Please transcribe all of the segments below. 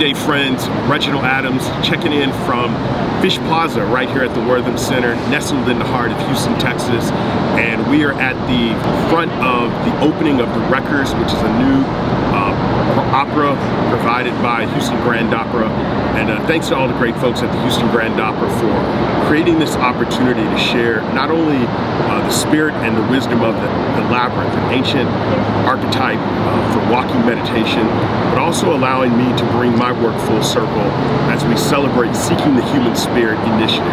day, friends. Reginald Adams checking in from Fish Plaza right here at the Wortham Center, nestled in the heart of Houston, Texas. And we are at the front of the opening of the Wreckers, which is a new opera provided by Houston Grand Opera. And thanks to all the great folks at the Houston Grand Opera for creating this opportunity to share not only the spirit and the wisdom of the Labyrinth, an ancient archetype for walking meditation, but also allowing me to bring my work full circle as we celebrate Seeking the Human Spirit initiative.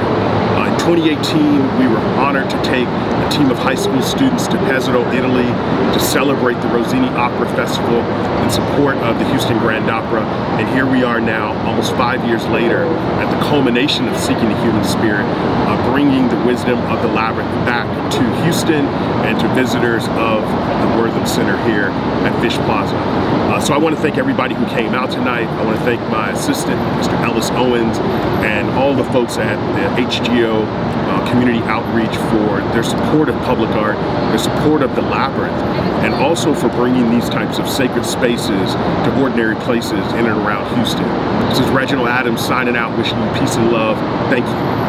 In 2018, we were honored to take a team of high school students to Pesaro, Italy, to celebrate the Rossini Opera Festival in support of the Houston Grand Opera. And here we are now, almost 5 years later, at the culmination of Seeking the Human Spirit, bringing the wisdom of the Labyrinth back to Houston and to visitors of the Wortham Center here at Fish Plaza. So I want to thank everybody who came out tonight. I want to thank my assistant, Mr. Ellis Owens, and all the folks at the HGO Community Outreach for their support of public art, their support of the Labyrinth, and also for bringing these types of sacred spaces to ordinary places in and around Houston. This is Reginald Adams signing out, wishing you peace and love. Thank you.